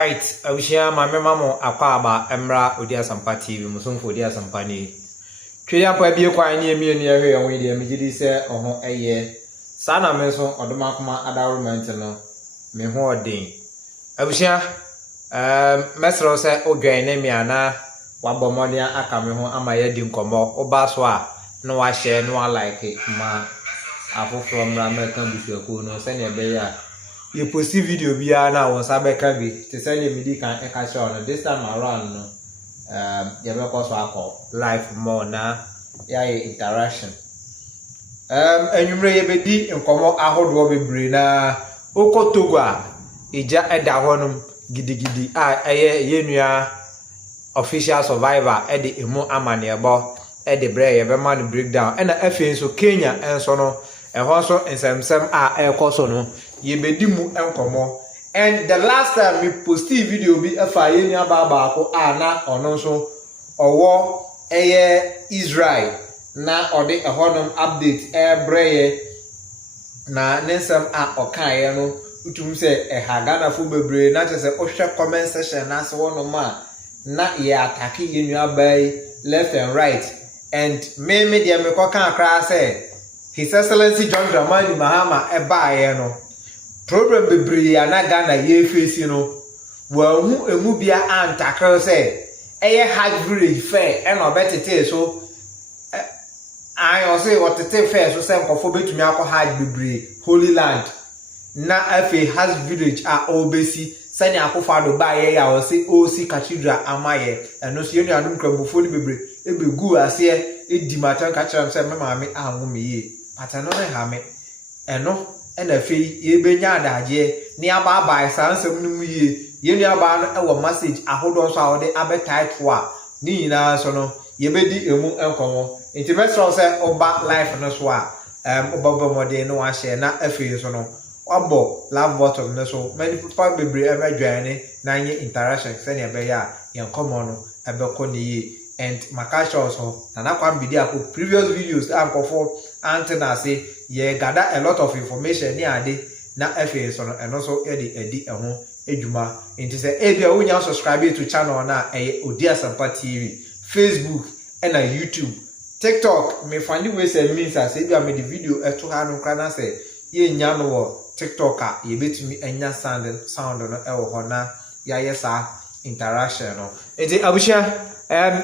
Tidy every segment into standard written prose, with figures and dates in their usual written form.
Right, I wish ya my mamma akwa emra odia sampa TV musumfo odia sampa ni. Twede apa bie kwa ni emi ni ahwe yon we me gidi se oho eye. Sa na me so odoma koma adawrement no me ho odin. Abusia mesro se odwan na mi ana wabomode aka me ho ama ya di nkomo oba so a no wa share no like ma afofro mra meka busuako no se na be ya you post video bia na won sabe ka bi te say le midi kan e ka show no this time around no ya be ko so akọ live more na ya interaction enwumre ye be di nkomo ahodo bebre na oko Togo a eja eda honum gidigidi a ye nua official survivor e de emu amane ebo e de bre ye be man breakdown e na afi so Kenya enso no e ho so ensemsem a e ko so no ye bedi mu enkomo. And the last time we posted video bi afa ye nya baba ko na ono so owo eye Israel na ode ehonum update breye na nensam a okaye no utum se Ghana fo bebre na chese ohwe comment section na se wono ma na ye attack ye nua bai left and right. And me dia me ko kan akra se His Excellency John Dramani Mahama ebaaye no problem bebre ana Ghana ye face no wa hu emu bia antakre se eye hard village fair e no betete so I say what tete fair so say nkofo betumi akọ hard bebre Holy Land na afi has village a obesi sani akofo do ba ye ya o say osi cathedral amaye eno so yenu adum krabufo ni bebre ebegu ase edi matan ka kira say mama me anwo me ye patano na ha me eno ena fe ye benya adaje ni aba ba sansem num ye yenu aba no e wo message ahodo so awode abetype a ni nyina so no ye bedi emu enkomo nti mesro se oba life no so a oba modern no a share na afi so no wabo love bottom no so many people bebre emedwane na nye interaction se ne be ya enkomo no ebeko ni ye. And Makasha so na kwa mbidi ako previous videos ankofo antenna say ye gather a lot of information ni ade na FA so no and also edi eho edwuma nti say ebia wonya subscribe to channel na Odia Sampa TV, Facebook and YouTube, TikTok. Me find the ways and means as ebia me the video eto ha no kra na say ye nya no wo TikTok a ye betumi enya sound no e wo ho na ya yesa interaction no enti abushia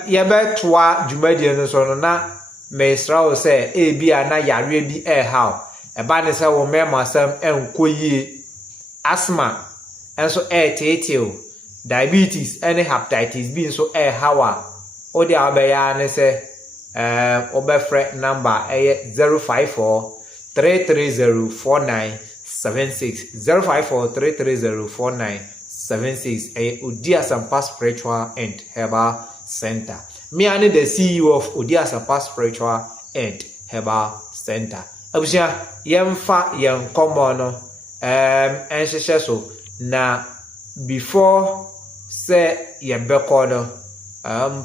yebetwa dwumadi no so no na mesra wo se bia na yare bi how eba ne se wo memasam enkoyie asthma enso teteo diabetes and hepatitis B so how a odi abeya ne se obefre number 054 330 4976 054 330 4976 Odia Sampa Spiritual and Herbal Center. Me and the CEO of Odia Sampa Spiritual and Herbal Center. Abusia yemfa yenkomo no enhyehyɛ so na before say yebeko no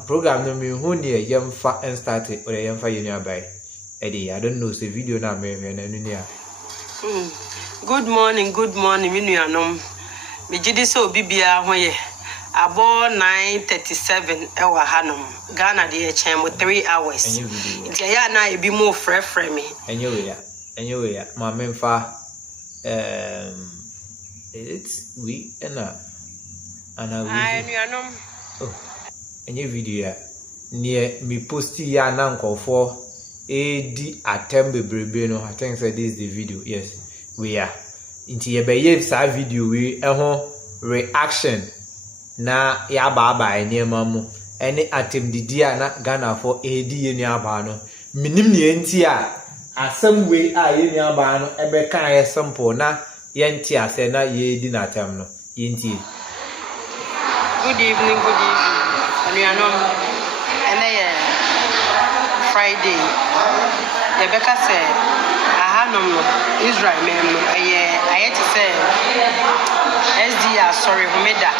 program no me hu ne yemfa and start or yemfa yenu abai edi I don't know say video na me na nu ne a. Good morning me nuanom me gidi so bibia ho ye abo 9:37 ewa hanom Ghana de chen mo 3 hours ntia ya na ebi mo frefre me enyewe ya ma memfa it's we ana ai nuanom enye video ya ne me posti ya na nkofo edi atembe brebe no I think say this is the video. Yes, we are inti ye be ye sa video we eho reaction na ya baba enema mu ene atemdidi a na Ghana for edi ye nua ba no minim ne enti a asem we a ye nua ba no ebe kan ye simple na ye enti ase na ye di na atem no ye enti. Good evening anuanom ene ye Friday Rebecca said ahanom no Israel mem no ayeti say SDR sorry homeda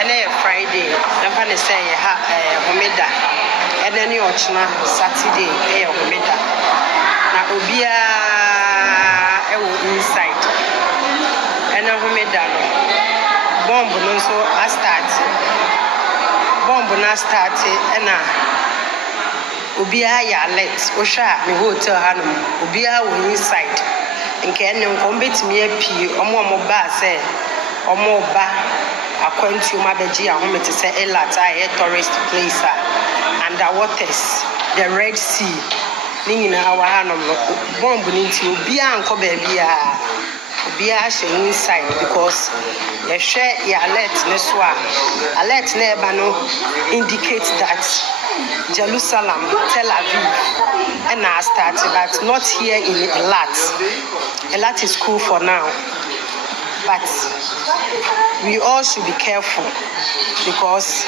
ene Friday nafa ne say homeda ene ni ochna Saturday homeda na obia ewo inside ene homeda no bomb no so I start bomb na start na obia ya alert o sha me hotel hanom obia wo inside nke enne nko betimi apie omo ba say omo ba akwantu ma beji ahomete say elata a tourist place underwaters the Red Sea ni nyina awa hanom bomb ni nti obia anko ba bia obia she inside because ye share ya alert ne so alert na eba no indicate that Jerusalem, Tel Aviv, and I started, but not here in Elat. Elat is cool for now, but we all should be careful because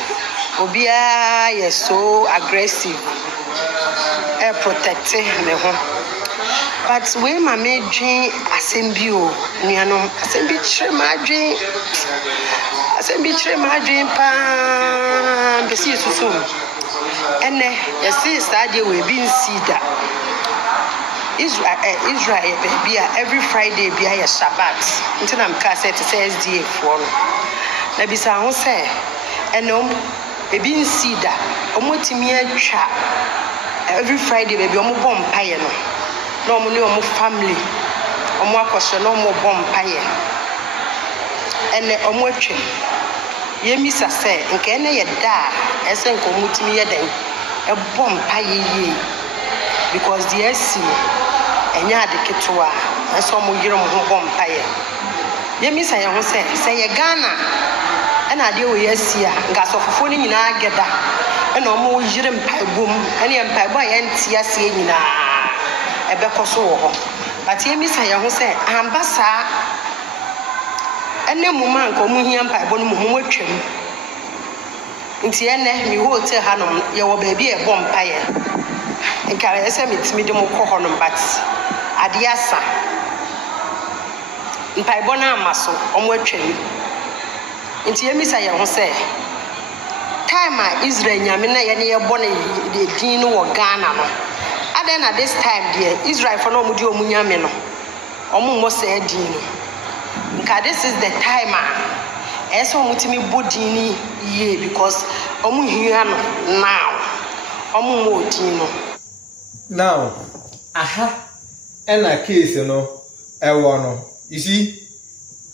Obia is so aggressive, protecting me. But when my main assembly, and you see, study we been see that Israel be every Friday be a Shabbat. Until I'm cast to say SDA for na bisa ho say enom e been see that omotimi atwa every Friday baby omo bom paye no na omo ne omo family omo akosho na omo bom paye ene omo atwa yemisa say nke ne ye da ese nke omotimi ye den e bom paye yi because the AC enya de ketwa ese omo yire mo bom paye yemisa ye ho say ye Ghana ena de we AC a nga sofofo ni nyina ageda ena omo yire mpaibom ene mpaibom a ye ntia se nyina ebe koso wo ho but yemisa ye ho say ambasa ene muma nko mu hia mpaibom no mu atwam nti ene mi hotel hanom ye wo ba bi e bom paye nka ese mitimi de mo kɔ hɔ no but adiasa mpaibɔ na amaso ɔmo atwam nti yemisa ye ho sɛ time a Israel nyame na ye ne ye bɔ na de din no wɔ Ghana no adan na this time there Israel for no ɔmo di ɔmo nyame no ɔmo mo sɛ din no nka this is the time a ɛsɛ ɔmo timi bɔ din ni ye because ɔmo hia no now ɔmo mo din no now aha ena case no ewo no you see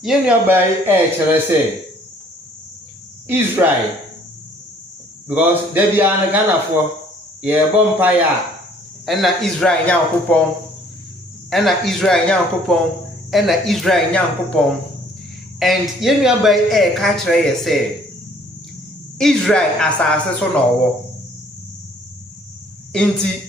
yenu abai chere say Israel because there be an Ghana for ye bompire ena Israel nyankopon ena Israel nyankopon ena Israel nyankopon and yenu abai ka chere ye say Israel asase so na owo inti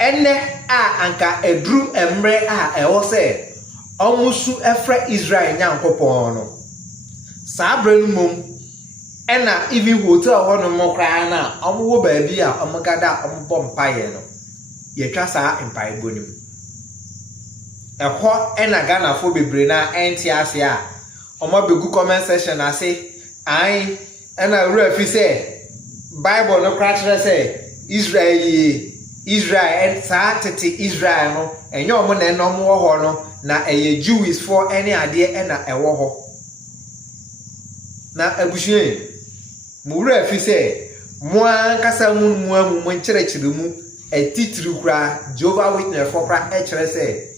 ene a anka edru emre a ewo se omusu efre Israel nyankopon no sabre no mom ena even hotel ho no mokra na omwo ba bi a omgada ombom paye no yetwa sa empai bonim eho ena Ghana fo bebre na enti ase a omabegu comment section ase ai ena wura fi se Bible no kra kire se Israel sa tete Israel no enye omo na enom wo ho no na eye Jewish for any ade e na ewo ho na abushie muwura fi se mo ankasa mu amu mo nkyerechire mu etitiri kura Jehovah Witness for kra e kire se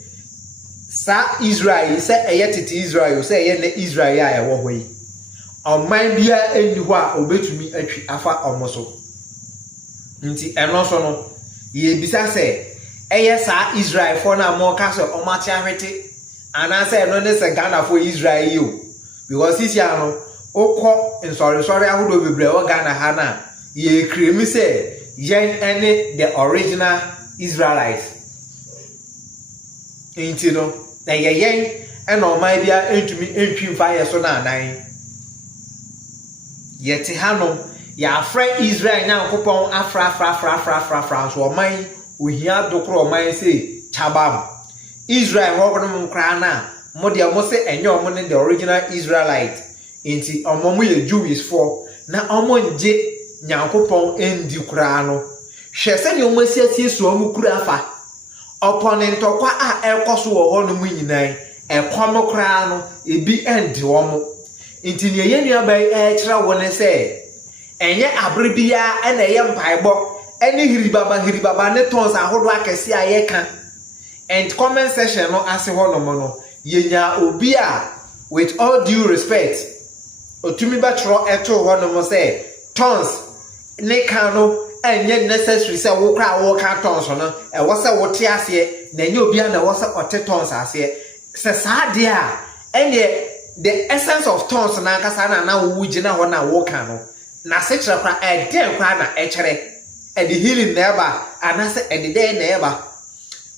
sa Israel se eye tete Israel se eye na Israel a ewo ho yi oman bia eni ho a obetumi atwi afa omoso nti eno so no ye bisa se eye sa Israel for na mo ka so o mati ahwete ana se no ne se Ghana for Israel yo because this year no okọ sorry ahodo bebre o Ghana ha na ye kremi se yen ene the original Israelites nti no na ye yen ena o mai bia entumi entwi fire so na anan ye ti ha no ya fra Israel nyankopon afra so oman ohia dokro oman say chabam Israel hogono mkra na mode mo se enyo mo ne the original Israelite enti omomo ye Jewish for na omo nje nyankopon endi kra no hwe se ne omo siasie so omo kura afa opponent okwa a ekoso wo ho no mu nyinan ekwom kra no ebi endi omo nti ne ye nua bai kyerɛ won say enye abribia na ye mpaibɔ ene hiribaba ne tons ahodo akese a ye ka and comment section no ase ho no mo no yenya obi a with all due respect otumi ba tro eto ho no mo say tons ne ka no enye necessary say wo kra wo ka tons no e wo say wo te ase na enye obi a na wo say ote tons ase se saa de a enye the essence of tons na kasa na wo gina ho na wo ka no na se kira kra e den kra na e kire e the healing never anase e the day never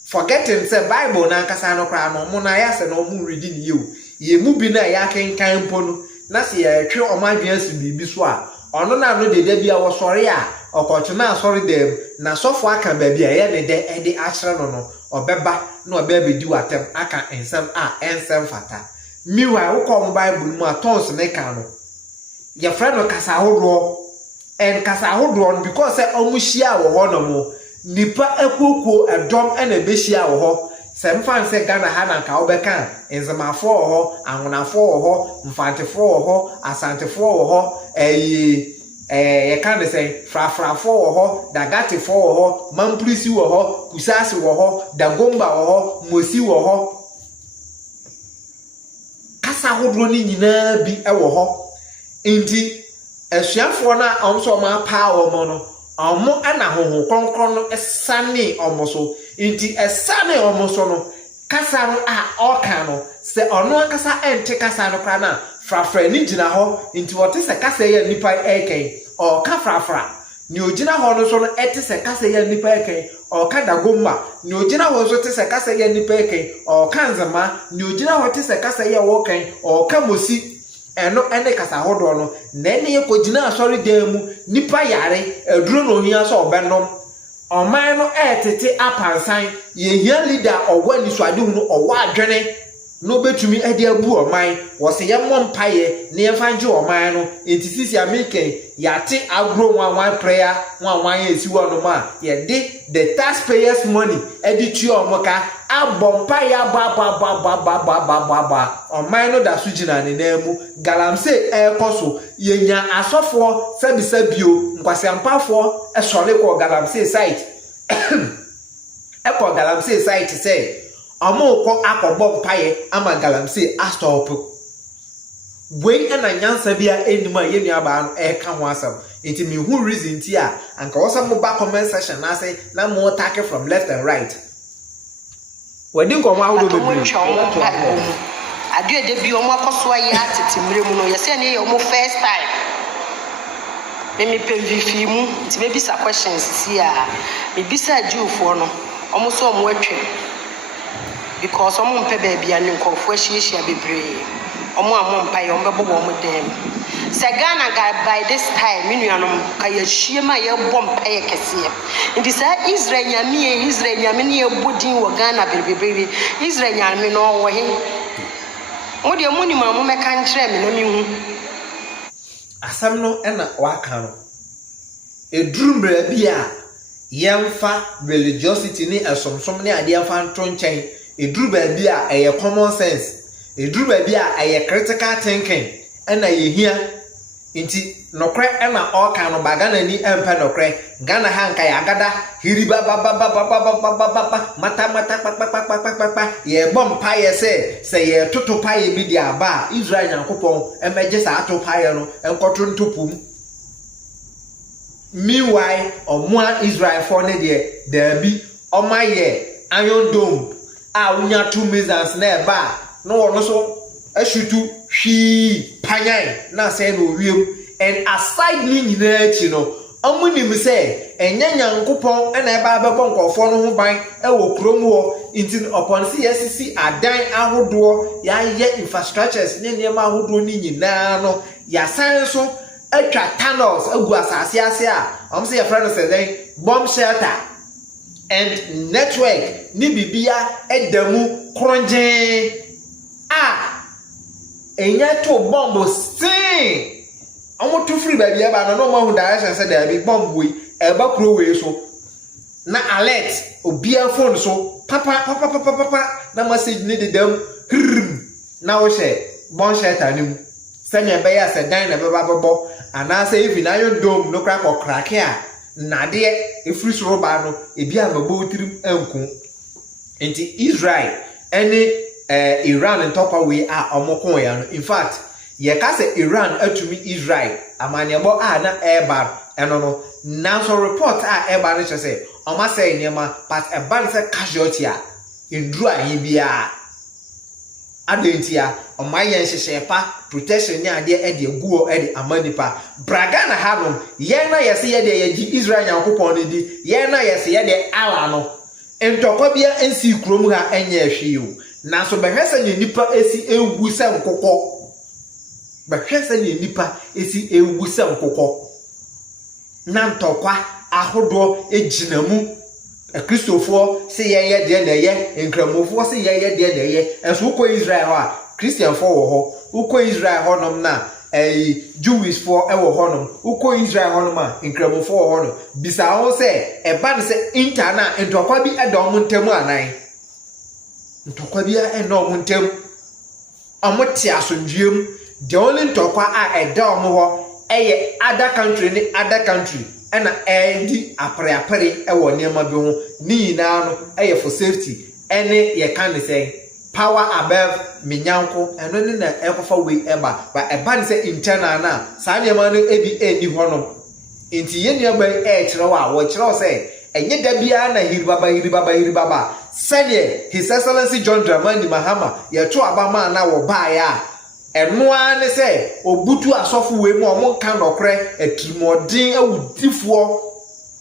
forgetting say Bible na kasa no kra no mo na ya se no mo read ni ye mu bi na ya kenkan mpo no na se ya twe omadwen su bibi so a ono na no de da bia wo sori a okotuna sori dem na sofo aka ba bia ye ne de e de akire no obeba na obeba di watem aka ensem ensem fata miwa wo ko Bible mu a tons ne kan no your friend no kasa hodo and kasa hodo because say omuhia wo ho no mo nipa ekoko edom na behia wo ho sem fan say Ghana ha na ka obeka enzamafo wo ho ahonafo wo ho mfantefo wo ho asantefo wo ho ye kan say frafrafo wo ho dagatefo wo ho mamprisi wo ho kusasi wo ho dagomba wo ho mosi wo ho kasa hodo ni nyina bi e wo ho inti esuafo na onso ma pa wo mo no omo ana hoho konkron no esane omo so inti esane omo so no kasa no a oka no se ono akasa ente kasa no kra na frafra ni gina ho inti wote se kasa ye nipa eken o ka frafra ni ogina ho no so no ete se kasa ye nipa eken o ka dagomma ni ogina ho so te se kasa ye nipa eken o ka nzama ni ogina ho te se kasa ye wo ken o ka mosi eno ene kasa hodo no na ene ye kogina asori demu nipa yare eduro no hia so obenom oman no etete apansan ye hia leader owani so ade hu no owa adwene no betumi ade abu oman wo se ye mompaye ne ye fanje oman no entisisi ameken yate agro one prayer one esi wono ma ye de the taxpayers money edi tu omoka abompa ya ba oman no da sugina ne namu galamse ekoso yenya asofo sabisabio nkwasiampafo esole ko galamse site eko galamse site say omo ko akobom paye ama galamse astop we na nyansa bia enima yenu aba no eka ho asam enti me hu reason ti a anka wosam ba comment section na say na mo attack from left and right wadi nko ma hodo bebre adu ede bi omo akoso ayi atete mremu no yese na ye omo first time me pemvifi mu ti be bisa questions ti a me bisa jiufo no omo so omo atwe because omo mpe ba bia ne nkofo ahihia bebre omo amompa ye omo bebo omo dem se Ghana guy by this time minuanom ka ye hyiema ye bompa ye kese ndi sa Israel nyame ne ye bodin wo Ghana bebre Israel nyame no wo he mo de muni ma mo meka nkyere me na mi hu asam no ena waka no edurumra bia yemfa religiosity ni asomsom ne ade afa nto nchen eduru ba bia eye common sense eduru ba bia eye critical thinking ena yehia nti nokre ena oka no bagana ni empa nokre Ghana hanka ya agada hiriba mata ye bompa ye se ye toto paye bi dia ba Israel yankopon emeje sa ato paye no enkoto ntopum meanwhile omoa Israel for ne de dabi omaye iron dome a unya 2 measures na eba no wono so ashutu hwi panyan na say no wiem and aside ni nyina achi no amunim say enya nyankopon na eba abebon nkofo no ho ban e wo krom wo intin upon CSC adan ahodo ya ye infrastructures ne niam ahodo ni nyina no ya san so atwa tunnels agu asase ase a say your friend say bomb shelter and network ni bibia edamu kronje enya to bomb sing omo to free baby eba no mo hu direction say there be bomb we eba kro we so na alert obia phone so papa na message ni de dem na wo share bon shelter ni mu sɛnea ɛbɛyɛ sɛ dan na ɛbɛba bɛbɔ anaasɛ even iron dome no kora kɔkrake a nnadeɛ efiri soro ba no ebi a mabɔ tirim anku nti Israel ɛne Iran ntɔkwa wei a ɔmo ya no in fact yɛka sɛ Iran atumi Israel amanyɛbɔ a na ɛɛba ɛno no nanso report a ɛɛba no kyerɛ sɛ ɔma sɛ nneɛma but ɛba no sɛ casualty a nduru ahe biara adentia ɔma yɛn hyehyɛ pa protection ne adeɛ ɛde aguo ɛde ama nipa braga na hanom yɛn na yɛse yɛde yɛgye Israel nyankopɔn no di yɛn na yɛse yɛde ala no ntɔkwa bia ensi kurom ha ɛnyɛ ahwie o nanso bɛhwɛ sɛ ne nipa esi ewu sɛ nkokɔ bɛhwɛ sɛ ne nipa esi ewu sɛ nkokɔ na ntɔkwa ahodoɔ egyina mu Kristofoɔ se yɛyɛ deɛ na ɛyɛ nkramofoɔ se yɛyɛ deɛ na ɛyɛ ɛso wokɔ Israel hɔ a Christianfoɔ wɔ hɔ wokɔ Israel hɔ nom na Jewishfoɔ ɛwɔ hɔ nom wokɔ Israel hɔ nom a nkramofoɔ wɔ hɔ nom bisa ho sɛ ɛba no sɛ inter na ntɔkwa bi ɛda ɔmo ntam anan ntɔkwa bi ɛna ɔmo ntam ɔmo te asomdwem the only ntɔkwa a ɛda ɔmo hɔ ɛyɛ other country ne other country ɛna ɛdi apre ɛwɔ nneɛma bi ho ne nyinaa no ɛyɛ for safety ɛne yɛka ne sɛ power above minyanko ɛno ne na ɛkɔfa wei ɛba ba ɛba ne sɛ internal na saa nneɛma no ebi ɛni hɔ no nti yɛn nneɛma yi ɛɛkyerɛw a wɔkyerɛw sɛ ɛnyɛ da biara na hiribaba sɛdeɛ His Excellency John Dramani Mahama yɛto abama na wɔ baeɛ a ɛnoa ne sɛ obutu asɔfo wei mu ɔmo nka nɔkorɛ atimɔden awudifoɔ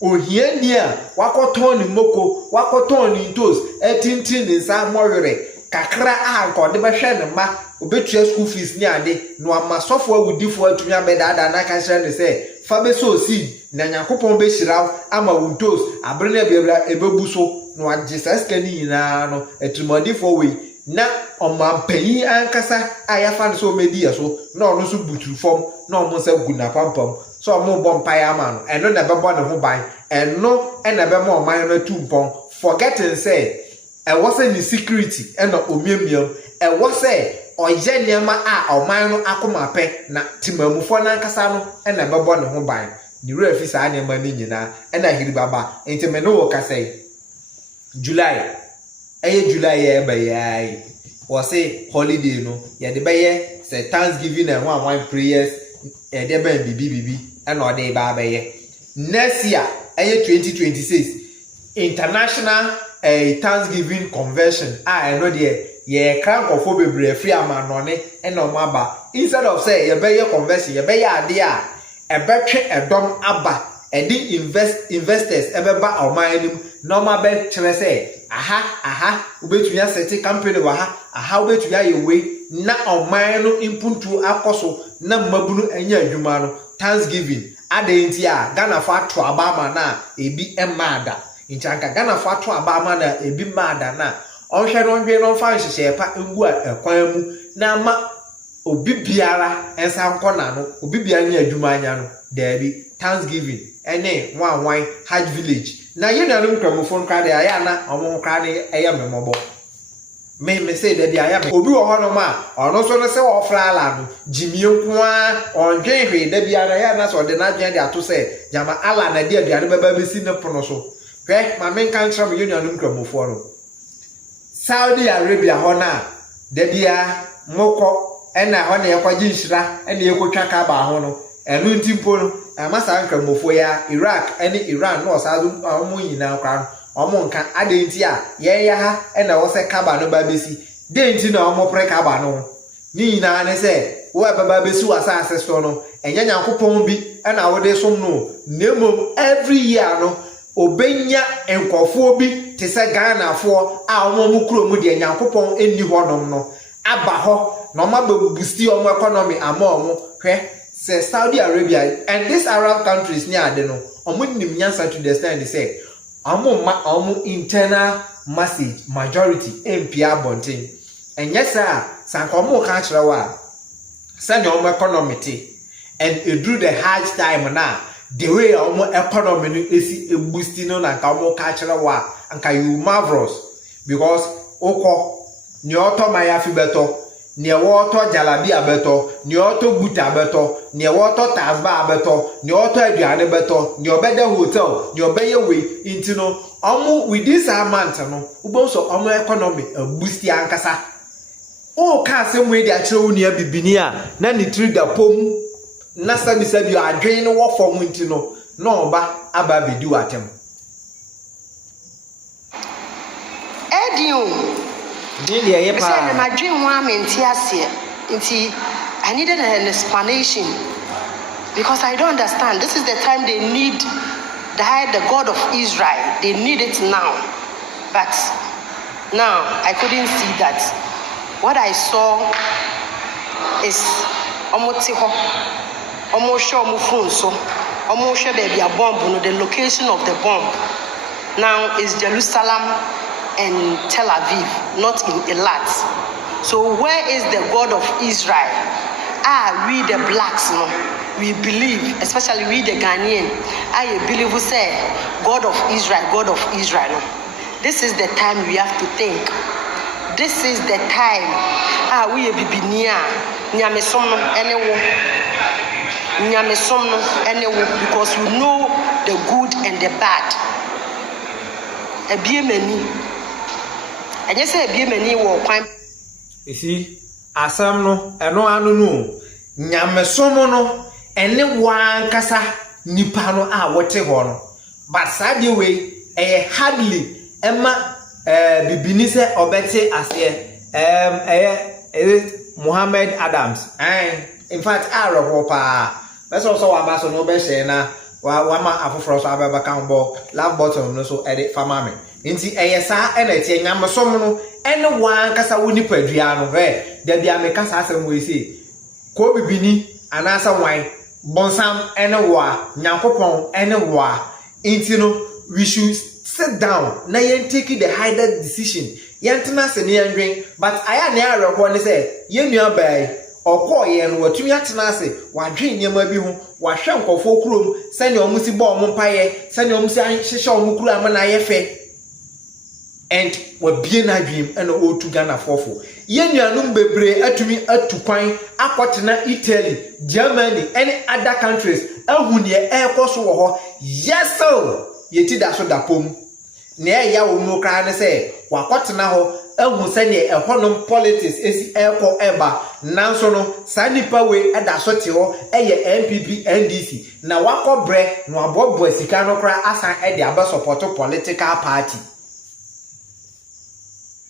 ohiani a wakɔtɔn ne moko wakɔtɔn ne ntos ɛtintin ne nsa mɔwerɛ kakra a nkɔde bɛhwɛ ne mma obetua school fees ne ade no ama sɔfo awudifoɔ atumi abɛdaadaa na ka kyerɛ ne sɛ fa bɛsɔ seed na Nyankopɔn bɛhyira ama wo ntos abere na biabra ebebu so no agye saa sika ne nyinaa no atimɔdefoɔ wei na ɔmampanyin ankasa a yafa no so omedi so na ɔno so buturu fam na ɔmo nsa gu na pampam so ɔmo bɔ mpae ama no ɛno na bɛbɔ ne ho ban ɛno ɛna bɛma ɔman no atu mpɔn forgetting sɛ ɛwɔ sɛ ne security ɛna omiamiam ɛwɔ sɛ ɔyɛ nneɛma a ɔman no akoma pɛ na timamufoɔ nankasa no ɛna bɛbɔ ne ho ban ne wura fi saa nneɛma no nyinaa ɛna hiribaba nti me no wɔ kasa yi July July ɛbɛyɛ wɔse holiday no yɛde bɛyɛ sɛ Thanksgiving and one prayers ɛde bɛn bibi ɛna ɔde ba bɛyɛ next year 2026 international Thanksgiving convention a ɛno deɛ yɛ krankɔfo bebree free amanɔne ɛna ɔmo aba instead of say yɛbɛyɛ convention yɛbɛyɛ ade a ɛbɛtwe ɛdɔm aba ɛde investors ɛbɛba ɔman anim na ɔmo abɛkyerɛ sɛ aha ubetumi asɛte company wa aha ubetumi ayɛ wei na ɔman no impuntu akɔso na mmabunu anya adwuma no Thanksgiving adenti a Ghana fa ato abama na ebi emada inchanka Ghana fa ato abama na ebi mada na ɔhwɛ no ndwe no fa nhyehyɛ pa ngu a ɛkwan mu na ma obi biara ensa nkɔna no obi biara nya adwuma anya no daabi Thanksgiving ene wanwan Hajj village na yenanum kramofon krade aya na ɔmo krade ɛyɛ memɔbɔ me say da dia ya me obi wɔ hɔ no ma ɔno so no sɛ ɔfra ala no jimie nkoa ɔndwen hwe da bia na ya na so de na dwen de ato sɛ jama ala na de aduane baba besi ne pono so hwɛ ma me nka nkyerɛ me yenanum kramofo no Saudi Arabia hɔ na da bia mokɔ ɛna hɔ na yɛkɔgye nhyira ɛna yɛkɔtwa ka ba ho no ɛno ntimpo no amasa nkramofo ya Iraq ɛne Iran no ɔsaado ɔmo nyina kra ɔmo nka adenti a yɛyɛ ha ɛna wɔsɛ kaba no ba besi denti na ɔmo pre kaba no ni nyina ne sɛ wo baba besi wasase so no ɛnya Nyankopɔn bi ɛna wode som no nemom every year no obenya nkɔfo bi te sɛ Ghanafoɔ a ɔmo kuro mu de Nyankopɔn enni hɔ nom no aba hɔ na ɔmo ababusti ɔmo economy ama ɔmo hwɛ say Saudi Arabia and these Arab countries near ade no omo nim nyansa to the stand say omo internal message majority MP abonten enye sa sanka omo ka kire wa sani omo economy te and through the hard time na the way omo economy no esi boosting no na ka omo ka kire wa anka you marvelous because oko ni auto my afi beto ne water jalabi abeto, ne auto buta abeto, ne water tasba abeto, ne auto aduane beto, ne obeda hotel, ne obeye we into no omo with this amount no ubonso omo economy boost ya nkasa o ka asem we dia kire woni abibini a na ni tiri da pom na sabi adwen no wo fom nti no na oba aba bedi watem Edio Delia ye pa say na adwen wa menti ase nti I needed an explanation because I don't understand. This is the time they need the God of Israel. They need it now. But now I couldn't see that. What I saw is omotiho, omosho omofunso, omosho baby a bomb. No, the location of the bomb now is Jerusalem and Tel Aviv, not in Elat. So where is the God of Israel? We the blacks, no, we believe, especially we the Ghanaian, I believe we say God of Israel, God of Israel. No. This is the time we have to think. This is the time. We a bibinia, nyamesom anyone, nyamesom anyone, because you know the good and the bad. A biemeni, and you say a biemeni will climb. You see, asam no, eno anu no, nyamesom no, ene wan kasa nipa no a wote ho no. But sadly we hardly Emma bibini se obete ase Muhammad Adams in fact arabo pa that's also abaso no be share na wa ma afoforo so ababa kan bo love bottom no so edit fama me nti sa na tie nyamesom no ene wan kasa woni padua no da bia me kasa asem we say ko bibini anasa wan bonsam ene wa nyankopon ene wa nti no we should sit down na yen take the higher decision yentena se ne yendwen but aya ne areko ne se yenua bai okọ ye no watumi atena se wadwen niam bi ho wahwe nkofo kurom se ne omusi bo ompaye se ne omusi hyehyɛ omukuru amana yefe and wabie na adwem ena otu Ghana fofo yenuanum bebre atumi atukwan akotena Italy, Germany, any other countries ahunye ekoso wo ho yes so yeti da so da pom na ya wo mu kra ne se wakotena ho ahu se ne ehonom politics esi eko eba nanso no sanipa we eda so te ho eye NPP NDC na wakobre no abobo sika no kra asan ede aba support political party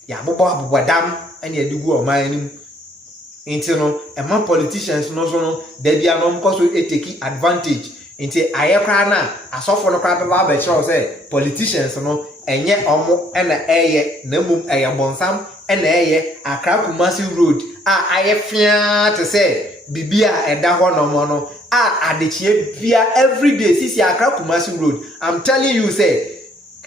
ya bobo dam ene edugu o man nim nti no ema politicians no so no da bia no mko so take advantage nti ayekra na asofo no kra beba ba kire say politicians no enye omo ena eye na mum eye bonsam ena eye Accra Kumasi road ayefia to say bibia eda ho no mo no adechie bia every day sisi Accra Kumasi road. I'm telling you say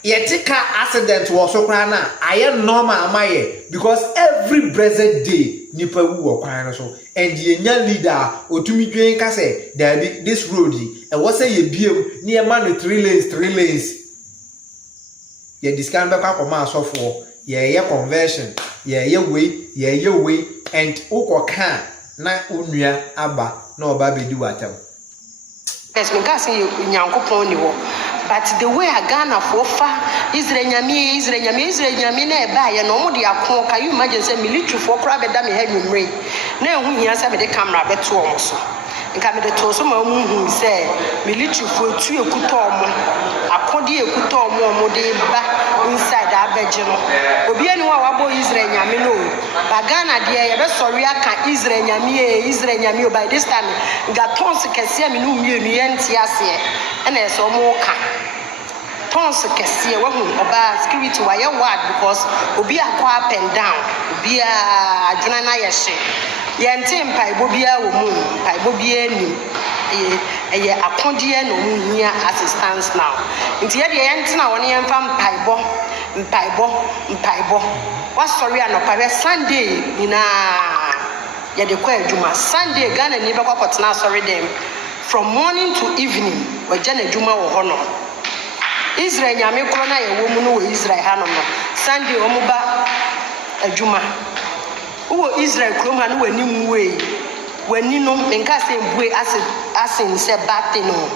yetika accident was so kra na aye normal amaye because every blessed day nipa wu wo kwan so and ye nya leader otumi dwen ka say there be this road e wo say ye biem na ye man 3 lanes ye discount be kwa ma asofo ye conversion ye way and ukoka na onua aba na oba bedi watam yes me gas nyankopon ni wo. But the way I Ghana for far Israel nyami na eba ye no mo de akon can you imagine say military for kra be da me head nwumre na ehu hia say me de camera beto omo so nka me de to so ma hu say military for tu ekuto omo akodi ekuto omo de ba inside abeje no obi eni wa wabo Israel nyami no ba Ghana de ye be sorry aka Israel nyami by this time ga tons kese me no mienu ye ntiase na eso mo ka tons kese wa hu oba security wa ye ward because obi akwa up and down obi adwena na ye hye ye ntimpa ibobia wo mu pa ibobia ni eye akodie no mu hia assistance now nti ye de ye ntina woni ye mfa mpaibo wa sorry anopa we Sunday ina ye de kwa adwuma Sunday Ghana ni be kwa kotena sorry dem from morning to evening we jana adwuma wo ho no Israel nyame kro na ye wo mu no wo Israel hanom no Sunday o mu ba adwuma Uwo Israel krom ha no wani muwe. Wani no menka se mbue asin se bate no.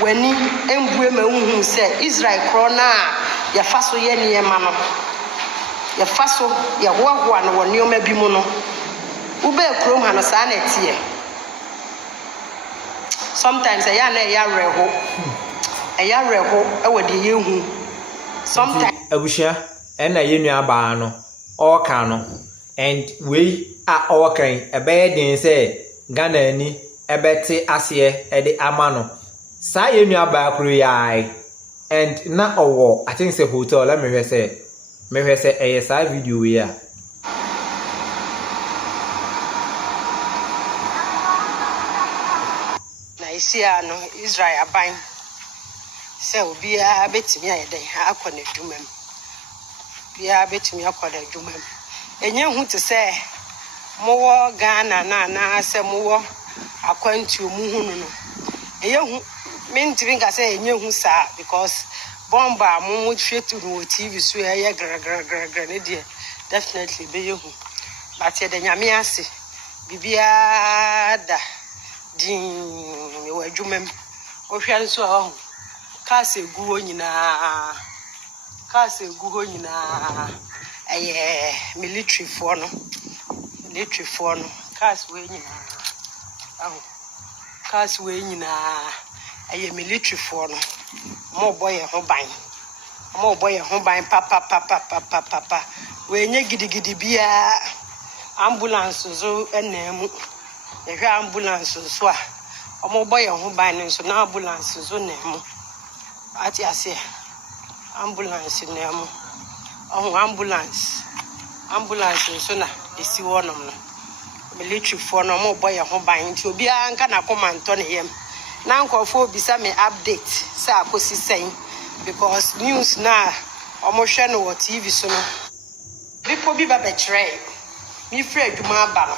Wani mbue ma unhu se Israel krona ya faso ye niema no. Ya faso ya hoahoa no woni o ma bi mu no. Ube krom ha no sa na tie. Sometimes I na ya reho. Eya reho e wodi yehu. Sometimes abushia ena yenu aba no oka no and we a okan ebe den say Ghana ni ebete ase e de ama no sa yenu aba akuru yai and na owo I think say hotel let me say eye sa video here na isia no Israel aban se obi a betimi ayede akọ na adwumam bia betimi akọ na adwumam enye hu te se mowo Ghana na se mowo akwantu mu hu no enye hu mentimi nga se enye hu sa because bomba mu hwetu no TV so eye gra ne die definitely be yehu but ye de nyame ase bibia da din we adwumam o hwan so a Kase guho nyina military for no kase we nyina military for no mo boy ho ban papa we nye gidigidi bia ambulance zo enemu ehwe ambulance so a mo boy ho ban nso na ambulance zo nemu ati ase ambulance nemu ambulance so na esi wonom no military for no mo boy ho ban nti obi anka na komanto ne yem na nkofo obisa me update say akosi sen because news na omo hwe no wo TV so no bipo bi ba betre mi free adwuma aba no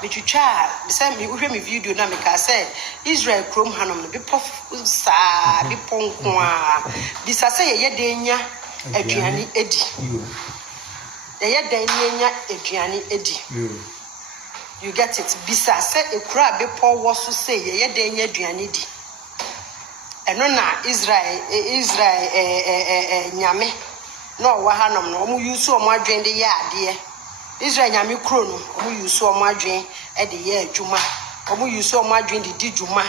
Michucha, beside me, we video na make say Israel krom hanom no bipo sa bipo nkoa bisa say ye denya aduane edi ye denya aduane edi you get it bisa say ekura bipo wo so say ye denya aduane edi eno na Israel nyame no wa hanom no omu yusu omu adwen de ye ade Israel nyame kro no omu yusu omu adwen e de ye adwuma omu yusu omu adwen de di dwuma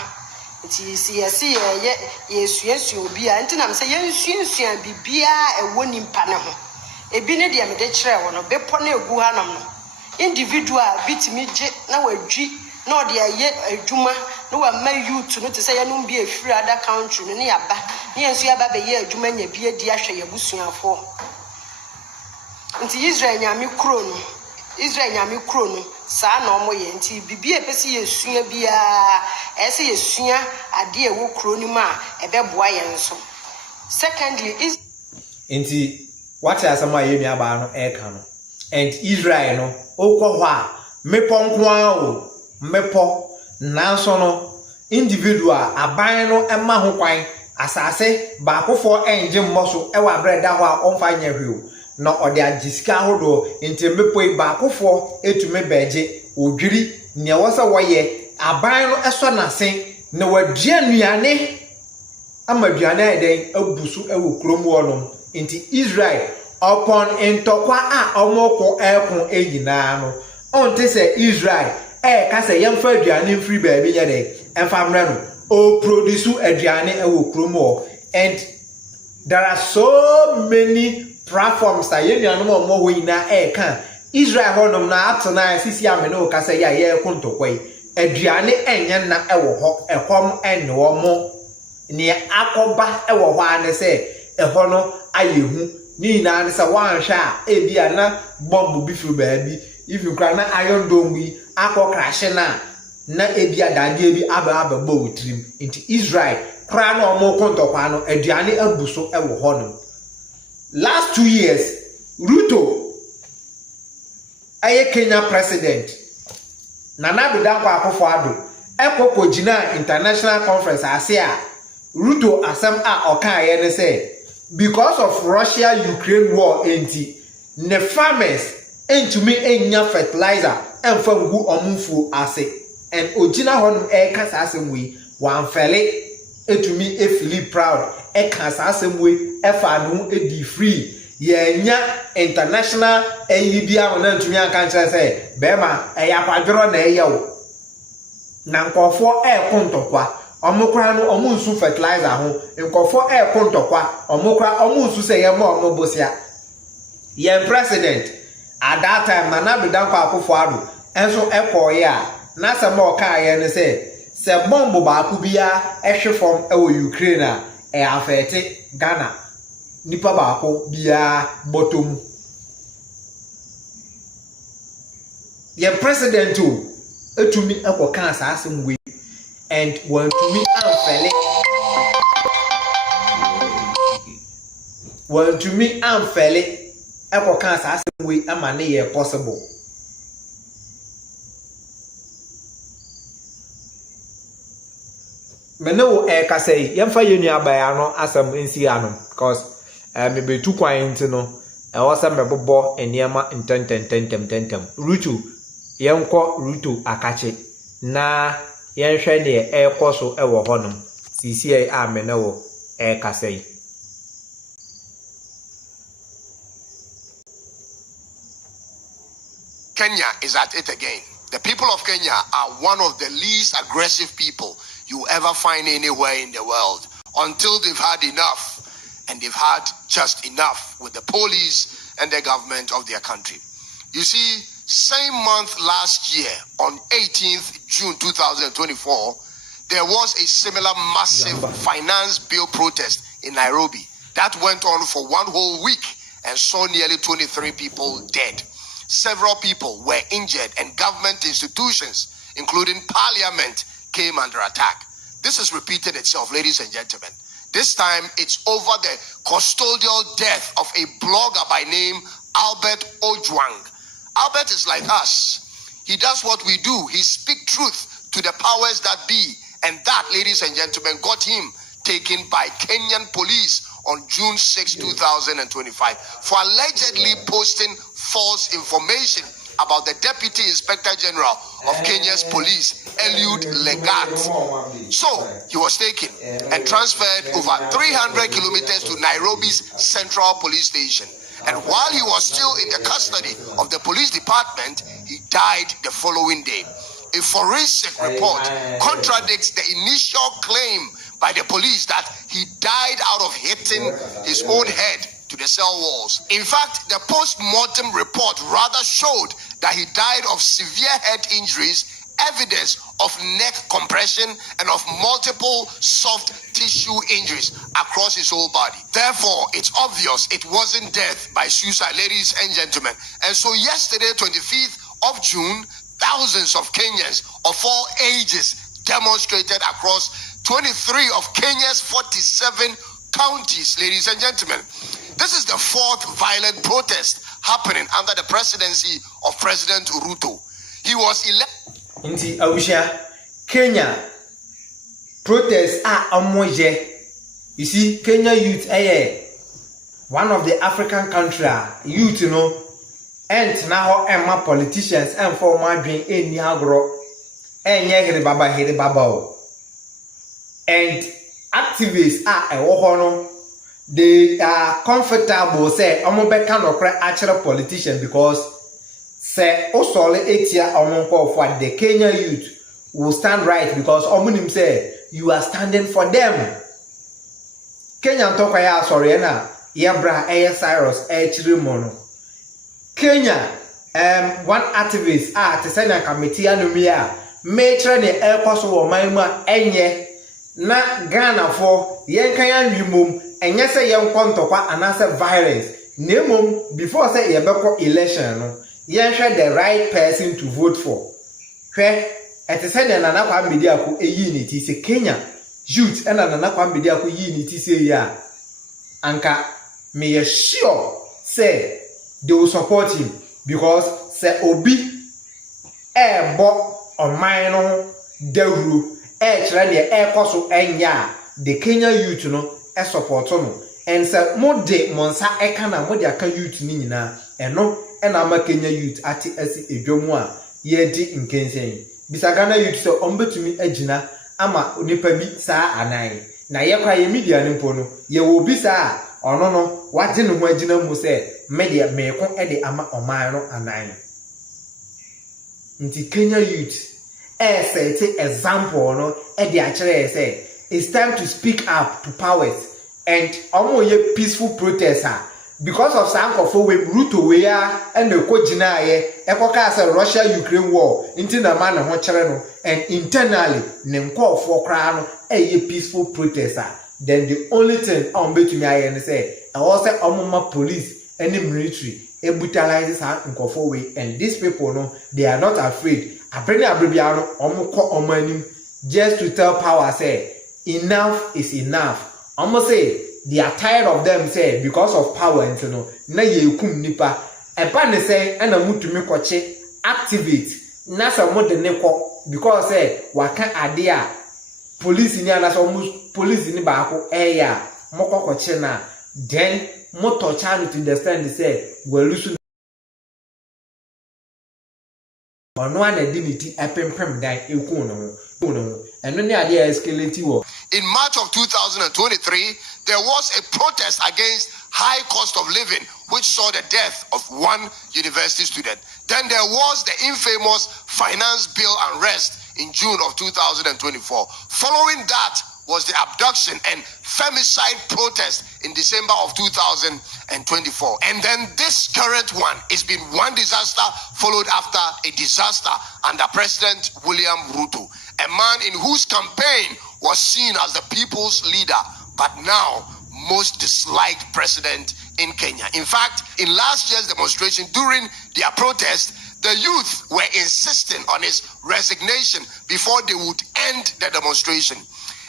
nti si ye suasu obi a nti na me say ye suasu bibia e woni mpa ne ho ebi ne de me de kire wo no bepo na egu hanom no individual bitimi je na wadwi na ode ye adwuma na wa ma youth no te say ye no bi efiri other country no ne yaba ne yensu yaba be ye adwuma nya bi adi ahwe ye busuafo nti Israel nyame kro no sa na omo ye nti bibia pesi yesua bia ese yesua ade ewo kro ni ma ebeboa ye nso secondly is nti what asama ye nua ba no eka no and Israel no okwo ho a mepo nko a o mepo nanso no individual aban no ema ho kwan asase ba kofo enje mmoso e wa breda ho a onfa nya hweo no ode agisika hodo nti mepo ba kofo etume beje odwiri ne wosa woye aban no eso na sen na wadua nuane amaduane eden abusu ewo kromu onom nti Israel upon entokwa a omoko ekon enyina no onte se Israel ka se yemfa aduane free baabi nya de emfa mra no o produce aduane ewo kromu and there are so many platforms that you know more we na kan Israel honom na atena sisi amene o kasa ya ye kontokwe aduane enye na ewo ho ehom enne wo mo ne akoba ewo ho ane se eho no ayehu ni na ane se wan hwa a bia na bomb bi furu baabi if you cry na iron dome bi akọ crash na ebia dade bi aba bo witrim into Israel kra na omo kontokwa no aduane abuso ewo honom. Last 2 years, Ruto, Kenya president, Nana Bidankwa Akufo-Addo, Ekoko Jina International Conference, Asia, Ruto Asem A Okan say, because of Russia-Ukraine war, the farmers, entumi enya fertilizer emfa ngu omunfu ase and ogina honum eka saa asɛmwe wanfɛle etumi efili proud eka saa asɛmwe efa no edi free yenya international bia wona ntumi anka nkyerɛ sɛ bema eya kwadworo na eyewo na nkɔfo kontokwa omukra no omunsu fertilizer ho nkɔfo kontokwa omukra omunsu sɛ yema omubosia yen president at that time Nana Bidanko Akufo-Addo enso ekoye a na se ma okaye ne se bomb ba ku bia ehwe fom ewo Ukraine a afete Ghana nipa ba ko bia bottom ye president o etumi ekoka asasem we and want to me amfele ekoka asasem we ama ne ye possible meno ka say yemfa yenu abaya no asem nsi ano because me betu kwan nti no was a mebobo eniema intentem Ruto yenko Ruto akache na yenhwe ne ekoso ewo honum sisi a menewo ka say Kenya is at it again. The people of Kenya are one of the least aggressive people you ever find anywhere in the world until they've had enough, and they've had just enough with the police and the government of their country. You see, same month last year, on 18th June 2024, there was a similar massive finance bill protest in Nairobi that went on for one whole week and saw nearly 23 people dead. Several people were injured and government institutions, including parliament, came under attack. This has repeated itself, ladies and gentlemen. This time, it's over the custodial death of a blogger by name Albert Ojwang. Albert is like us. He does what we do. He speaks truth to the powers that be. And that, ladies and gentlemen, got him taken by Kenyan police on June 6, 2025 for allegedly posting false information about the Deputy Inspector General of Kenya's police, Eliud Legat. So he was taken and transferred over 300 kilometers to Nairobi's Central Police Station. And while he was still in the custody of the police department, he died the following day. A forensic report contradicts the initial claim by the police that he died out of hitting his own head to the cell walls. In fact, the post-mortem report rather showed that he died of severe head injuries, evidence of neck compression, and of multiple soft tissue injuries across his whole body. Therefore, it's obvious it wasn't death by suicide, ladies and gentlemen. And so yesterday, 25th of June, thousands of Kenyans of all ages demonstrated across 23 of Kenya's 47 counties, ladies and gentlemen. This is the fourth violent protest happening under the presidency of President Ruto. He was elected. Inti Awisha, Kenya protest amoje. You see, Kenya youth, one of the African country youth, you know, and now Emma politicians and for my dream in Niagara, and Hiri Baba. And activists are they are comfortable say omobeka no kra actual politician because say osole etia omonko for the Kenya youth will stand right because omunim say you are standing for them. Kenya talk ya sorry na yebra Cyrus chirimono. Kenya one activist te say na committee anomia metre ne ekoso wo manma enye na Ghana for yen kan anwimom enye say yen kontokwa anase violence nemom before say yebeko election no yen hwe the right person to vote for hwe ete say na Nana Kwame ko eyi ni ti say Kenya youth and Nana Kwame ko yi ni ti say ya anka me sure say they will support him because say obi bo on mine no dawru chere ne koso enya the Kenya youth no support no and say mo de monsa eka na mo de aka youth ni nyina eno ena ama Kenya youth ati asi edwomu a ye di nkensen bisa Ghana youth so ombetumi agina ama onipa bi saa anan na ye kwa ye media ne mpo no ye wo bi saa ono no wagye ne ho agina mu se media meko ede ama oman no anan nti Kenya youth set example no ede a kire say it's time to speak up to powers and omo ye peaceful protester because of sankofo we Ruto we and the kojina ye ekoka say Russia Ukraine war inti na man ho kire no and internally ne nkofo kra no eye peaceful protester then the only thing on betumi aye ne say e was say omoma police and military e brutalize sa nkofo we and these people no they are not afraid apreni abribia no omko omanim just to tell power say enough is enough almost say they are tired of them say because of power and no na ye kum nipa eba ne say na mutumi koche activate na some de ne ko because say waka ade a police ni ana so police ni ba ko eya moko koche na then moto channel to understand say we lose ono ana dignity epempem dan eku no eno ne ade escalate wo. In March of 2023, there was a protest against high cost of living, which saw the death of one university student. Then there was the infamous finance bill unrest in June of 2024. Following that was the abduction and femicide protest in December of 2024. And then this current one has been one disaster followed after a disaster under President William Ruto, a man in whose campaign was seen as the people's leader, but now most disliked president in Kenya. In fact, in last year's demonstration during their protest, the youth were insisting on his resignation before they would end the demonstration.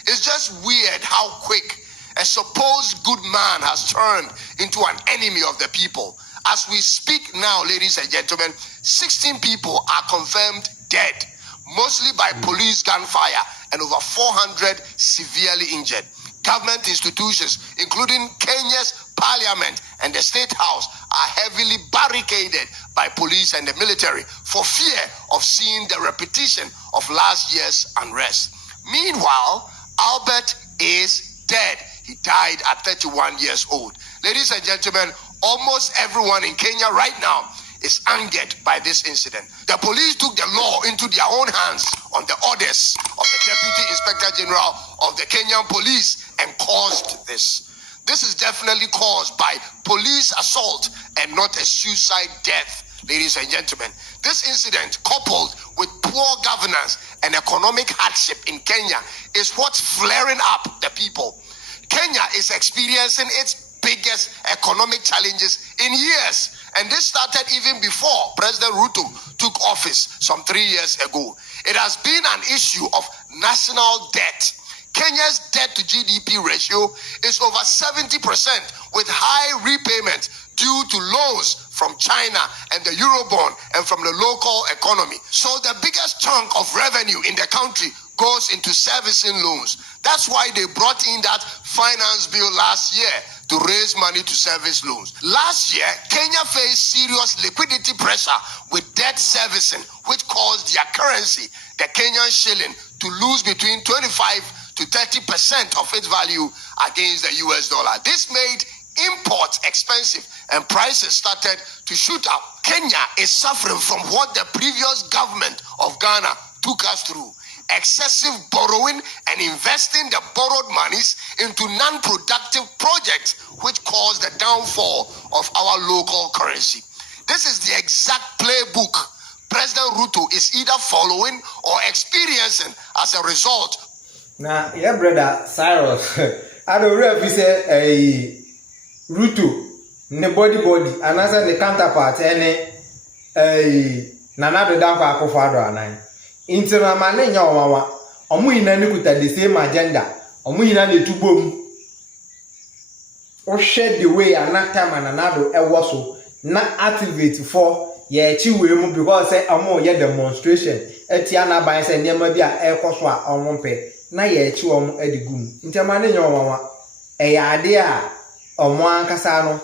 It's just weird how quick a supposed good man has turned into an enemy of the people. As we speak now, ladies and gentlemen, 16 people are confirmed dead, mostly by police gunfire, and over 400 severely injured. Government institutions, including Kenya's parliament and the state house, are heavily barricaded by police and the military for fear of seeing the repetition of last year's unrest. Meanwhile, Albert is dead. He died at 31 years old. Ladies and gentlemen, almost everyone in Kenya right now is angered by this incident. The police took the law into their own hands on the orders of the Deputy Inspector General of the Kenyan Police and caused this. This is definitely caused by police assault and not a suicide death, ladies and gentlemen. This incident, coupled with poor governance and economic hardship in Kenya, is what's flaring up the people. Kenya is experiencing its biggest economic challenges in years. And this started even before President Ruto took office some 3 years ago. It has been an issue of national debt. Kenya's debt to GDP ratio is over 70% with high repayment due to loans from China and the Eurobond and from the local economy. So the biggest chunk of revenue in the country goes into servicing loans. That's why they brought in that finance bill last year to raise money to service loans. Last year, Kenya faced serious liquidity pressure with debt servicing, which caused their currency, the Kenyan shilling, to lose between 25 to 30% of its value against the US dollar. This made imports expensive and prices started to shoot up. Kenya is suffering from what the previous government of Ghana took us through: excessive borrowing and investing the borrowed monies into non-productive projects, which caused the downfall of our local currency. This is the exact playbook President Ruto is either following or experiencing as a result. Now, yeah, brother Cyrus, I don't know if you say Ruto, ne body, and as the counterpart, Nanado Danko Akufo-Addo anan. Internal man nya owawa omu ina ne kuta the same agenda omu ina ne tubom o share the way anata mananado ewo so na activate for ye chi we mu because say omu ye demonstration etia na ban say niam bi a ekoso a omompe na ye chi omu adigum ntema ne nya owawa e ya ade a omu ankasa no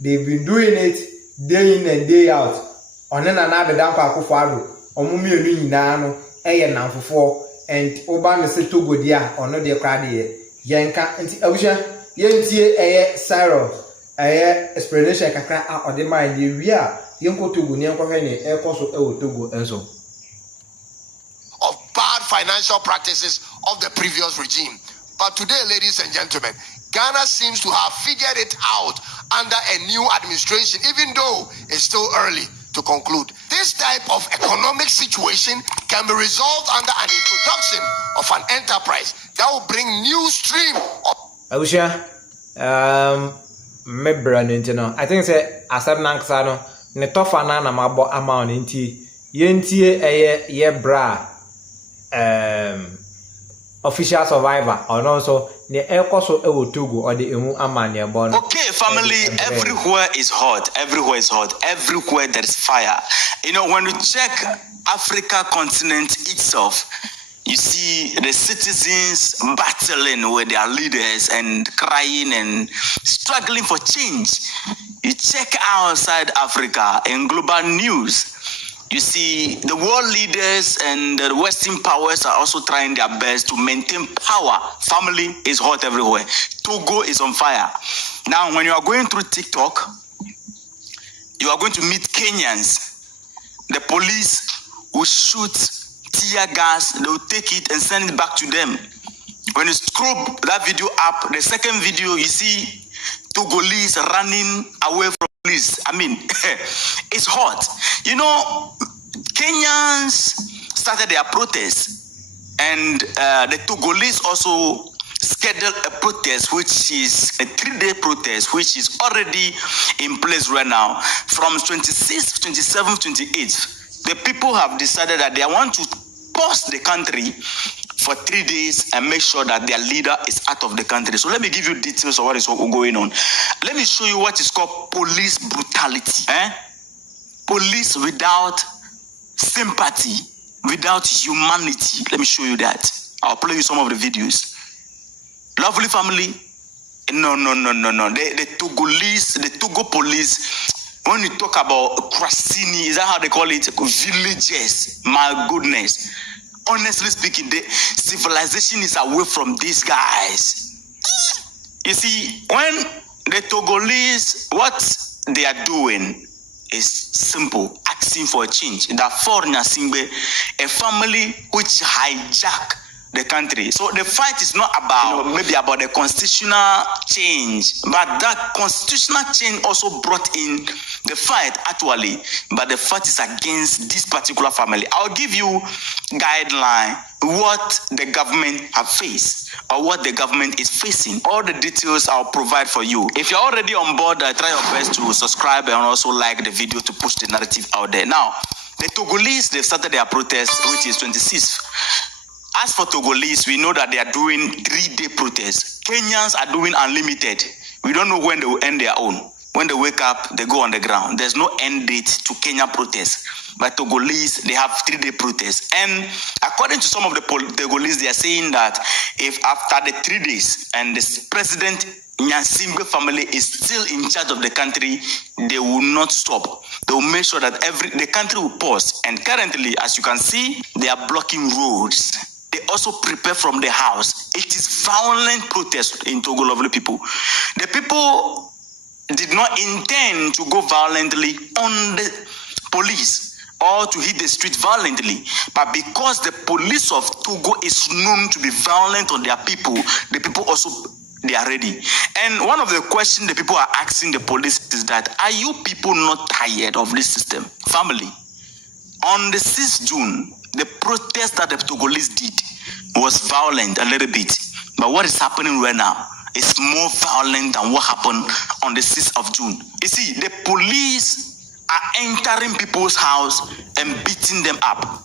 they've been doing it day in and day out. On another damp akufado, or mummy nano, and for and Oban the Togo dia, or no dear crady, Yanka and Ocean, Yanti a Sarah, a explanation can crack out of the mind, we are, Yanko Togo, Yanko Henny, Air Coso Togo, and so. Of bad financial practices of the previous regime. But today, ladies and gentlemen, Ghana seems to have figured it out under a new administration, even though it's still early to conclude. This type of economic situation can be resolved under an introduction of an enterprise that will bring new stream of... I think say asab nanksa no ne tofa na na mabo ama on nti yentie ye bra official survivor or also ne ekoso ewo Togo or the emu ama ne bon. Okay, family, everywhere is hot. Everywhere is hot. Everywhere there is fire. You know, when you check Africa continent itself, you see the citizens battling with their leaders and crying and struggling for change. You check outside Africa in global news, you see the world leaders and the Western powers are also trying their best to maintain power. Family is hot everywhere. Togo is on fire. Now, when you are going through TikTok, you are going to meet Kenyans. The police will shoot tear gas, they will take it and send it back to them. When you scroll that video up, the second video, you see Togolese running away from police. I mean, it's hot. You know, Kenyans started their protest, and the Togolese also scheduled a protest, which is a 3-day protest, which is already in place right now. From 26th, 27th, 28th, the people have decided that they want to pause the country for 3 days and make sure that their leader is out of the country. So let me give you details of what is going on. Let me show you what is called police brutality. Police without sympathy, without humanity. Let me show you that. I'll play you some of the videos. Lovely family. No. The Togolese, the Togo police, when you talk about Krasini, is that how they call it? Villages. My goodness. Honestly speaking, the civilization is away from these guys. You see, when the Togolese, what they are doing is simple, asking for a change. That for Nyasimbe, a family which hijack the country. So the fight is not about maybe about the constitutional change, but that constitutional change also brought in the fight actually. But the fight is against this particular family. I'll give you guideline what the government have faced or what the government is facing. All the details I'll provide for you. If you're already on board, try your best to subscribe and also like the video to push the narrative out there. Now, the Togolese, they've started their protest, which is 26th. As for Togolese, we know that they are doing 3-day protests. Kenyans are doing unlimited. We don't know when they will end their own. When they wake up, they go on the ground. There's no end date to Kenya protests. But Togolese, they have 3-day protests. And according to some of the Togolese, they are saying that if after the 3 days and the president Nyasimbe family is still in charge of the country, they will not stop. They will make sure that the country will pause. And currently, as you can see, they are blocking roads. They also prepare from the house. It is violent protest in Togo, lovely people. The people did not intend to go violently on the police or to hit the street violently. But because the police of Togo is known to be violent on their people, the people also, they are ready. And one of the questions the people are asking the police is that, are you people not tired of this system? Family, on the 6th June, the protest that the Togolese did was violent a little bit. But what is happening right now is more violent than what happened on the 6th of June. You see, the police are entering people's house and beating them up.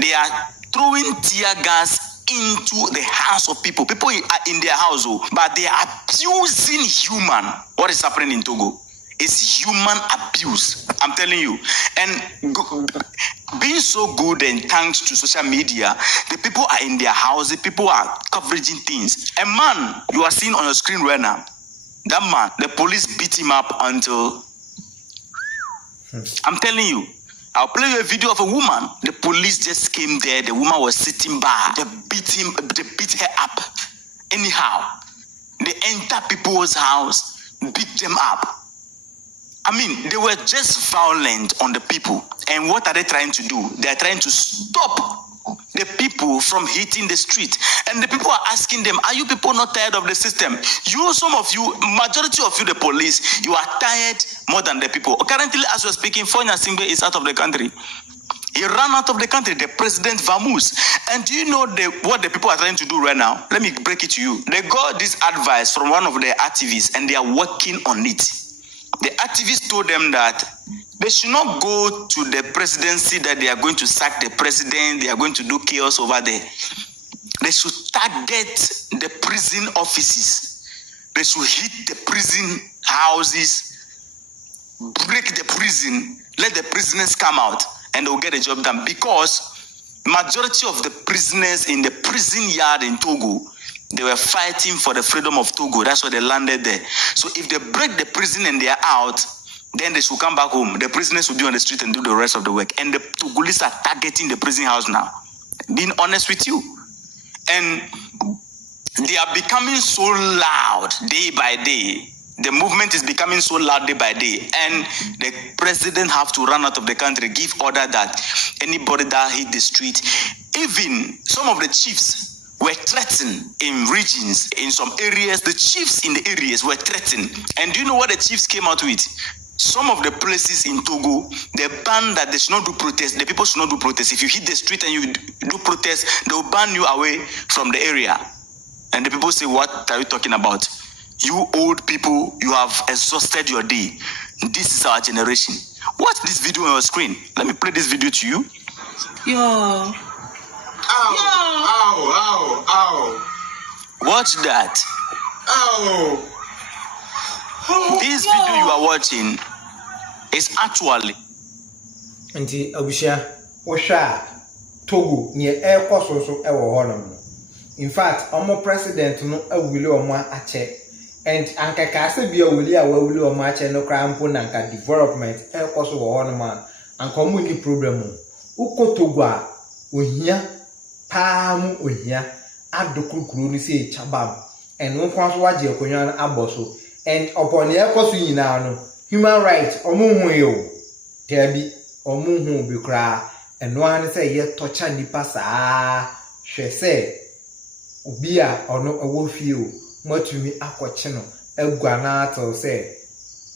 They are throwing tear gas into the house of people. People are in their household, but they are abusing human. What is happening in Togo is human abuse. I'm telling you. And being so good and thanks to social media, the people are in their house, the people are covering things. A man you are seeing on your screen right now, that man, the police beat him up until I'm telling you. I'll play you a video of a woman. The police just came there. The woman was sitting by. They beat her up. Anyhow, they enter people's house, beat them up. I mean, they were just violent on the people. And what are they trying to do? They are trying to stop the people from hitting the street. And the people are asking them, are you people not tired of the system? You, some of you, majority of you, the police, you are tired more than the people. Currently, as we're speaking, Fonya Singbe is out of the country. He ran out of the country, the president Vamoose. And do you know what the people are trying to do right now? Let me break it to you. They got this advice from one of their activists and they are working on it. The activists told them that they should not go to the presidency, that they are going to sack the president, they are going to do chaos over there. They should target the prison offices. They should hit the prison houses, break the prison, let the prisoners come out, and they'll get a job done. Because majority of the prisoners in the prison yard in Togo, they were fighting for the freedom of Togo. That's why they landed there. So if they break the prison and they are out, then they should come back home. The prisoners will be on the street and do the rest of the work. And the Togolese are targeting the prison house now. Being honest with you. And they are becoming so loud day by day. The movement is becoming so loud day by day. And the president have to run out of the country, give order that anybody that hit the street, even some of the chiefs were threatened in regions, in some areas. The chiefs in the areas were threatened. And do you know what the chiefs came out with? Some of the places in Togo, they ban that they should not do protests. The people should not do protests. If you hit the street and you do protests, they will ban you away from the area. And the people say, what are you talking about? You old people, you have exhausted your day. This is our generation. Watch this video on your screen. Let me play this video to you. Yo. Ow, ow, ow, ow. Watch that. Ow. This video you are watching is actually nti abushia wohwa Togo ne ekwoso so ewo honom. In fact, omo president no awuli omo ache, and ankaka se bia wuli a wawuli omo ache no kra mpo na nka development ekwoso wo honom a anka omo ni problem uko Togo a ohia pam ohia adokurukuru ni se chabam and won kwanso waje akonwa na aboso. And upon the echoes no human rights, omuhu Debbie, omuhu bikra, and one say yet torture nipa sa, she say, Ubia or no a wolf you, much me aquachino, el guanato say,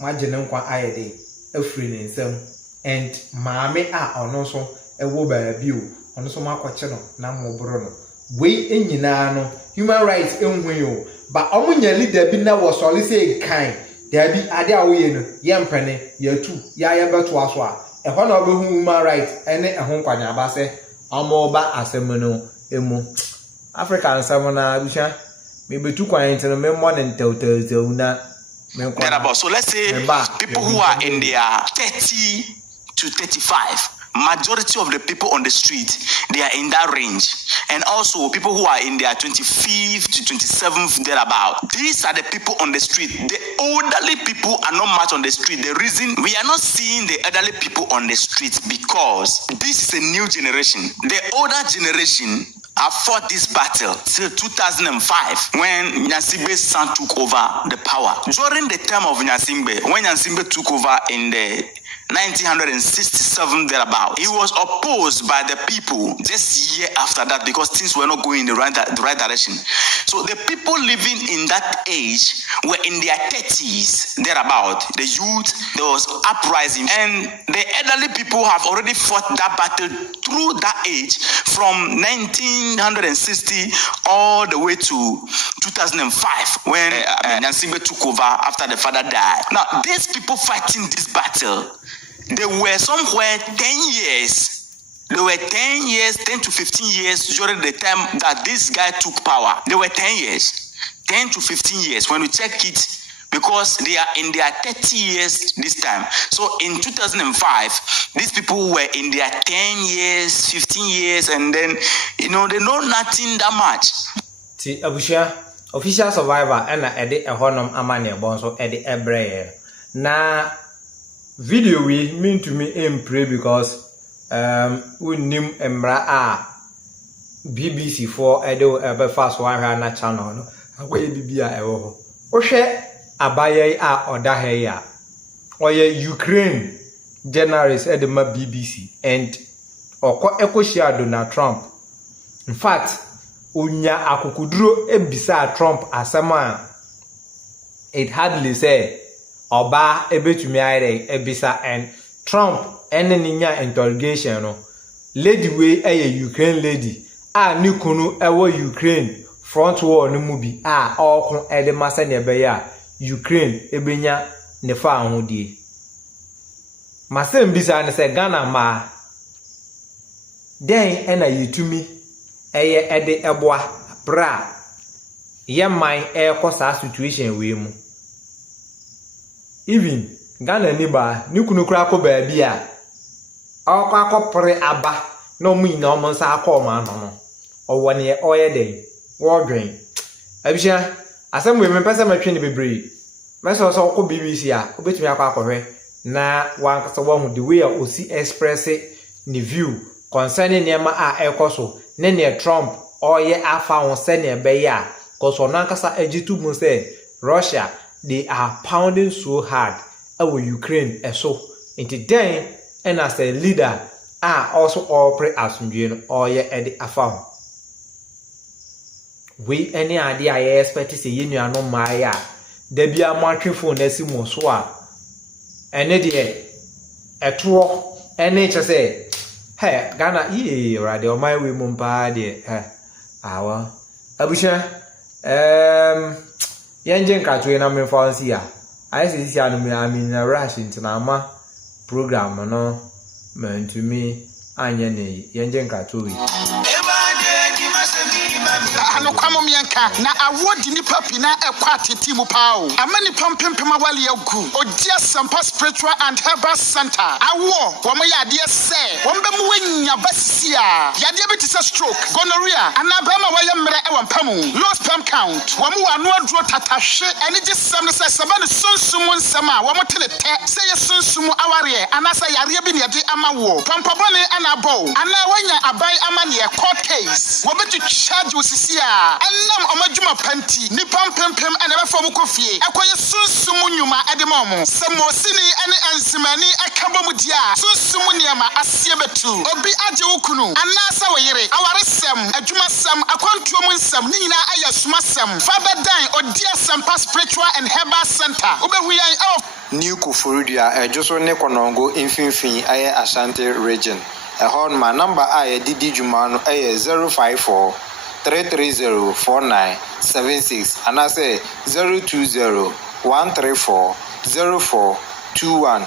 Marginum qua ayade, a free in some, and mammy or no so, a woba view, on some aquachino, namo bruno. Wait in Yinano, human rights in you. But omunya leader bi na was only say kind. There be ade awoye no yempene ya tu ya beto aso a e ho na obehu human right ene e ho kwanya aba se omoba asem no emu Africa ansam na busha me betu kwan ntino me mo ne ntewtew na me kwa. So let's say people who are in their 30 to 35. Majority of the people on the street, they are in that range. And also people who are in their 25th to 27th, thereabout. These are the people on the street. The elderly people are not much on the street. The reason we are not seeing the elderly people on the street because this is a new generation. The older generation have fought this battle till 2005 when Nyasimbe's son took over the power. During the time of Nyasimbe, when Nyasimbe took over in the 1967 thereabout, he was opposed by the people just year after that because things were not going in the right direction. So the people living in that age were in their 30s thereabout. The youth, there was uprising, and the elderly people have already fought that battle through that age from 1960 all the way to 2005 when Nyasimbe took over after the father died. Now, these people fighting this battle, they were somewhere 10 years. They were 10 years, 10 to 15 years during the time that this guy took power. They were 10 years, 10 to 15 years when we check it, because they are in their 30 years this time. So in 2005, these people were in their 10 years, 15 years, and then, they know nothing that much. See, Abushia, official survivor, and I did a honum amani bonso, Eddie Ebre. Na video we mean to me pray because we nim emra BBC for edo ebe fast one na channel no akoye bibia ewo ho ohwe abaye oda he ya oye Ukraine journalist edema BBC and ekoshia Donald Trump. In fact onya akukuduro ebisa Trump asema it hardly say oba ebetumi ayre ebisa and Trump ninya interrogation no lady we Ukraine lady ni kunu ewo Ukraine front wall no mu bi okun edema ne be ya Ukraine ebenya ne fa ahodie masem bisa ne se Ghana ma den ena yitumi ede eboa bra ye man kosa situation we mu even Ghana ni ba ni kunu kura ko ba bia akopre aba no mu ina omo nsa akoma no owo ne oye den wo dwen abisha asem we mepesa matwe ne bebre meso so ko BBC obetumi akwa na wan so wo hu the way osi express ni view concerning nema ekoso ne Trump oye afa won se ne be ya koso nankasa agitu mu say Russia they are pounding so hard our Ukraine eso into then and as a leader also operate as no oye edi afa we any idea I expect say yenu no maya da bia matwe phone na si mo so ene de eto ene che say hey Ghana ye radio o my we mumpa de awa abusha yenje nkatwe na me fancy I see si anu me am na rush into na ma program no man to me anya ne yenje nkatwe ano kwamo mianka na award ni papi na ekwa tete mu pao amani pampempem awale agu odia sampa spiritual and herbal center awo wo mo yade se wo mbe mu wanya basia yade betisa stroke gonorrhea anabama waye mre e wampamu low sperm count wo mo wano aduro tatahwe ene gisam se seba ne sunsum nsama wo mo telete se ye sunsum aware anasa yare bi ne yade amawo pampabone anabo ana wanya abai amane e court case wo betu charge osisi annam omajuma panti ni pampempem ene be fo kofie akoye sunsum nyuma edemom samosini ene ansimani akabom dia sunsum niama asie betu obi age wukunu anasa woyere awaresem adwumasem akwantuom nsem ni nyina aya sumasem fabedan odia sampa spiritual and herbal center obehuyan New Kufurudia ejoso ne konongo infinfin aye Ashanti region ma number aye didi juma no aye 054 3304976 and I say 020 134 0421